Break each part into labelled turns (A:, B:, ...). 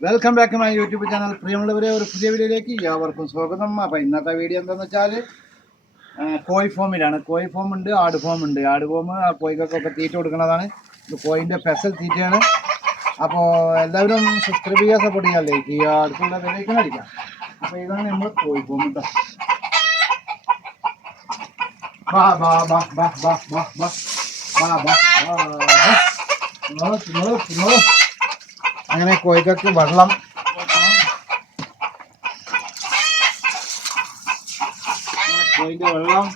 A: Welcome back my YouTube channel പ്രിയമുള്ളവരെ ഒരു പുതിയ വീഡിയോയിലേക്ക് എല്ലാവർക്കും സ്വാഗതം. അപ്പോൾ ഇന്നത്തെ വീഡിയോ എന്താണെന്ന് വെച്ചാൽ കോഴി ഫോമിലാണ്. കോഴി ഫോം ഉണ്ട് ആട് ഫോം ഉണ്ട്. ആട് ഫോം ആ കോഴികൾക്കൊക്കെ തീറ്റ കൊടുക്കുന്നതാണ്. ഇത് കോഴിന്റെ പെസൽ തീറ്റയാണ്. അപ്പോൾ എല്ലാവരും സബ്സ്ക്രൈബ് ചെയ്യുക സപ്പോർട്ട് ചെയ്യുക ലൈക്ക് ചെയ്യുക. അടുത്തുള്ള വിലയ്ക്ക് അടിക്കാം അപ്പോൾ ഇതാണ് നമ്മൾ കോഴി ഫോം കേട്ടോ ബാ ബാ ബാ ബാ ബാ ബാ ബാ ബാ ബാ ബാ. ബാ ബാ തിന്നോളൂ അങ്ങനെ കോഴികൾക്ക് വെള്ളം കോഴിന്റെ വെള്ളം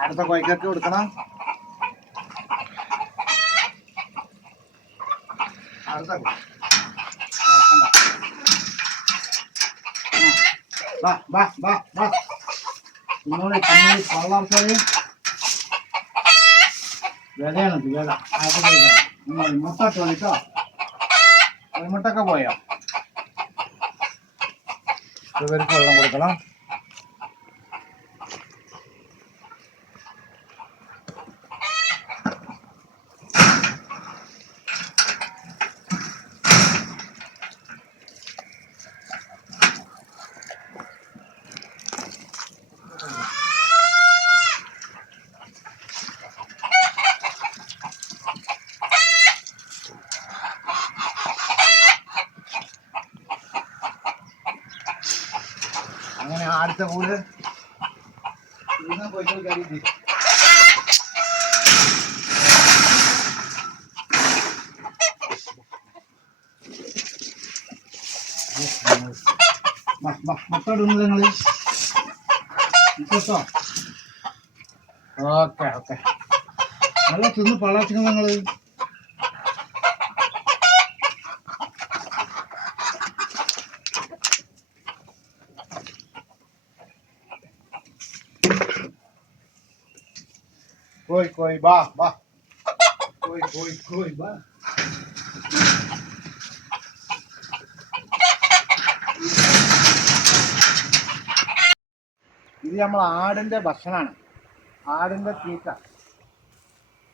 A: അടുത്ത കോഴികൾക്ക് കൊടുക്കണം അടുത്ത വാ വാ വാ വാ ഇന്നോട് വളർത്തത് விதையானது விதை அது முட்டை தோலிக்கோ ஒரு முட்டைக்கா போயா? வெறுப்பு கொடுக்கலாம். അങ്ങനെ അടുത്ത കൂട് പോയിട്ട് കരുതി മുട്ട ഇടുന്നത് നിങ്ങൾ ഓക്കെ ഓക്കെ. നല്ല തിന്ന് പള്ളാച്ചിങ്ങൾ നിങ്ങൾ કોઈ કોઈ ba, ba. કોઈ કોઈ કોઈ ba. ഇത് നമ്മൾ ആടിന്റെ ഭക്ഷണമാണ് ആടിന്റെ തീറ്റ.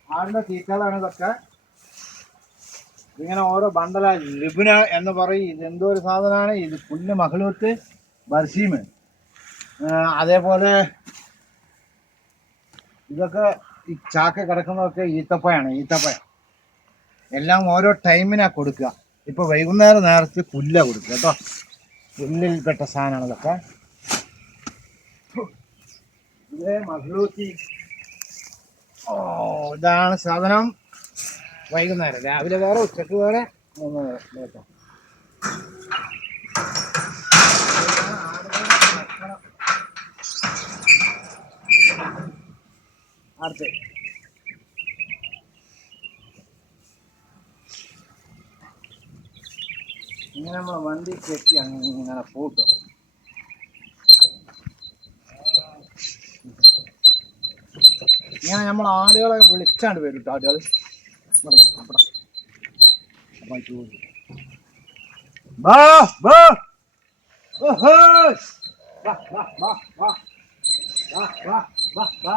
A: ആടിന്റെ തീറ്റകളാണ് ഇതൊക്കെ. ഇങ്ങനെ ഓരോ ബണ്ടല ലിബിന എന്ന് പറയും. ഇത് എന്തോ ഒരു സാധനമാണ്. ഇത് പുല്ല് മഹളൂത്ത് ബർസീമ് അതേപോലെ ഇതൊക്കെ ഈ ചാക്ക കിടക്കുന്നതൊക്കെ ഈത്തപ്പഴമാണ് ഈത്തപ്പഴം എല്ലാം ഓരോ ടൈമിനാ കൊടുക്കുക. ഇപ്പൊ വൈകുന്നേരം നേരത്തെ പുല്ല കൊടുക്കുക കേട്ടോ. പുല്ലിൽപ്പെട്ട സാധനമാണ് ഇതൊക്കെ ഇത് ഓ ഇതാണ് സാധനം. വൈകുന്നേരം. രാവിലെ വേറെ ഉച്ചയ്ക്ക് വേറെ മൂന്ന് നേരം. അടുത്ത് ഇങ്ങനെ നമ്മൾ വണ്ടി കെട്ടി അങ്ങനെ പോട്ടോ. ഇങ്ങനെ നമ്മൾ ആടുകളെ വിളിച്ചാണ്ട് വരും കേട്ടോ ആടുകൾ ഇവിടെ വാ വാ. വാ വാ വാ വാ. ബാ.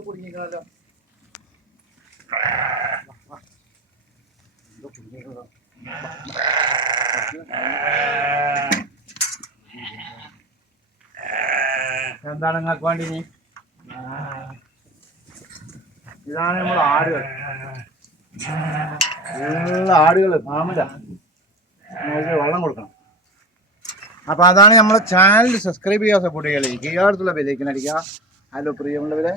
A: കുടുങ്ങിക്കണല്ലോ കുടുങ്ങിക്കണല്ലോ എന്താണ് നിങ്ങൾക്ക് വേണ്ടി നീ ഇതാണ് നമ്മൾ ആടുകൾ. എല്ലാ ആടുകൾ മാമില വെള്ളം കൊടുക്കണം. അപ്പൊ അതാണ് നമ്മളെ ചാനൽ സബ്സ്ക്രൈബ് ചെയ്യുക സപ്പോർട്ട് ചെയ്യുക ലൈക്ക് ചെയ്യുക അടുത്തുള്ള ഹലോ പ്രിയമുള്ളവരെ.